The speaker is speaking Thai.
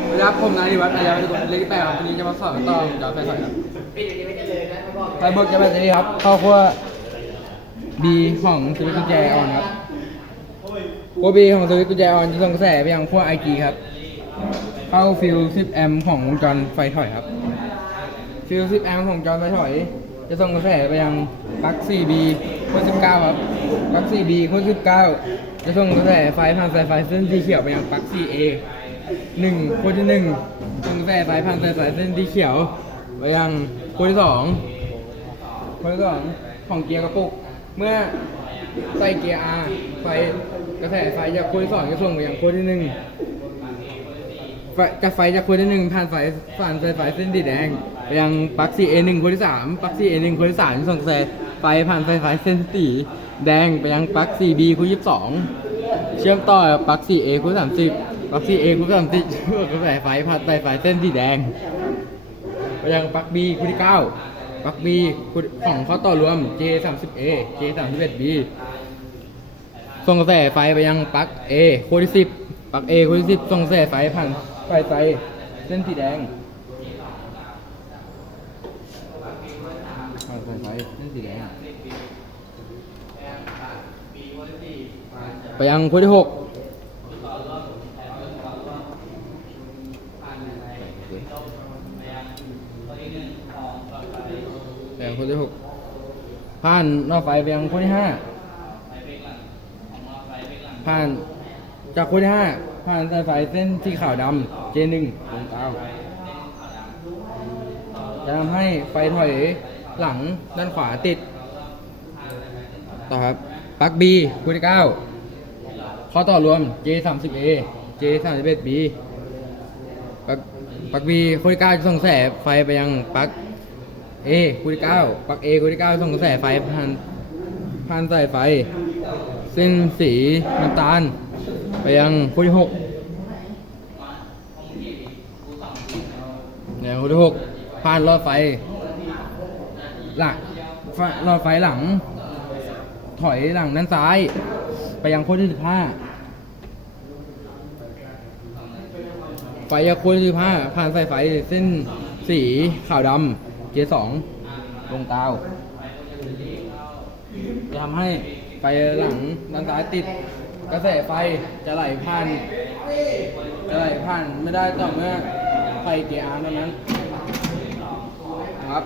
สวัสดีครับผมนายนิวัฒน์นายวัฒน์เล็กแปดครับวันนี้จะมาสอนต่อจอไฟถอยครับไฟเบิกจะเป็นนี้ครับข้าวคั่วบีของสวิตช์กุญแจออนครับคั่วบีของสวิตช์กุญแจออนจะส่งกระแสไปยังขั้วไอจีครับเข้าฟิล10แอมป์ของวงจรไฟถอยครับฟิล10แอมป์ของจอไฟถอย จะส่งกระแสไปยังปลั๊ก 4B ขั้ว19ครับปลั๊ก 4B ขั้ว19จะส่งกระแสไฟผ่านสายไฟเส้นสีเขียวไปยังปลั๊ก 4A หนึ่งขั้วที่หนึ่งส่งกระแสไฟผ่านสายไฟเส้นสีเขียวไปยังขั้วที่สองขั้วที่สองของเกียร์กระปุก เมื่อใส่เกียร์ R ไฟกระแสไฟจากขั้วที่สองจะส่งไปยังขั้วที่หนึ่งไฟจากไฟจากคนที่หนึ่งผ่านสายผ่านสายไฟเส้นสีแดงไปยังปลั๊ก 4A1 คนที่สามปลั๊ก 4A1 คนที่สามส่งกระแสไฟผ่านสายไฟเส้นสีแดงไปยังปลั๊ก 4B คู่22 เชื่อมต่อกับปลั๊ก 4A คู่30 ปลั๊ก 4A คู่30เชื่อกระแสไฟผ่านสายไฟเส้นสีแดงไปยังปลั๊ก B คู่ที่9ปลั๊ก B คู่ของข้อต่อรวม J30A J31B ส่งกระแสไฟไปยังปัก A คู่ที่10ปัก A คู่ที่10ส่งกระแสไฟผ่านไฟไฟเส้นสีแดงผ่านสายไฟเส้นสีแดงไปยังคู่ที่6 ไปยังคู่ที่6ผ่านนอกไฟไปยังคู่ที่ห้าผ่านจากคู่ที่ห้าผ่านสายไฟเส้นที่ขาวดำ J1 ตรงกลาจะทำให้ไฟถอยหลังด้านขวาติด ต่อครับปลั๊ก B คู่ที่เก้าข้อต่อรวม J30A J31B ปลั๊ก ปลั๊ก B คู่ที่เก้าส่งกระแสไฟไปยังปลั๊ก A คู่ที่เก้าปลั๊ก A คู่ที่เก้าส่งกระแสไฟผ่านผ่านสายไฟ เส้นสีน้ำตาล ไปยังคู่ที่หกเนี่ยคู่ที่หกผ่านรอดไฟหลังรอดไฟหลัง ถอยหลังด้านซ้าย ไปยังคู่ที่สิบห้า ไฟยาคูณสิบห้าผ่านสายไฟเส้นสีขาวดำเจสองลงกาจะทำให้ไฟหลังด้านซ้ายติดกระแสไฟจะไหลผ่าน จะไหลผ่านไม่ได้ต่อเมื่อไฟเกียร์อาร์เท่านั้นครับ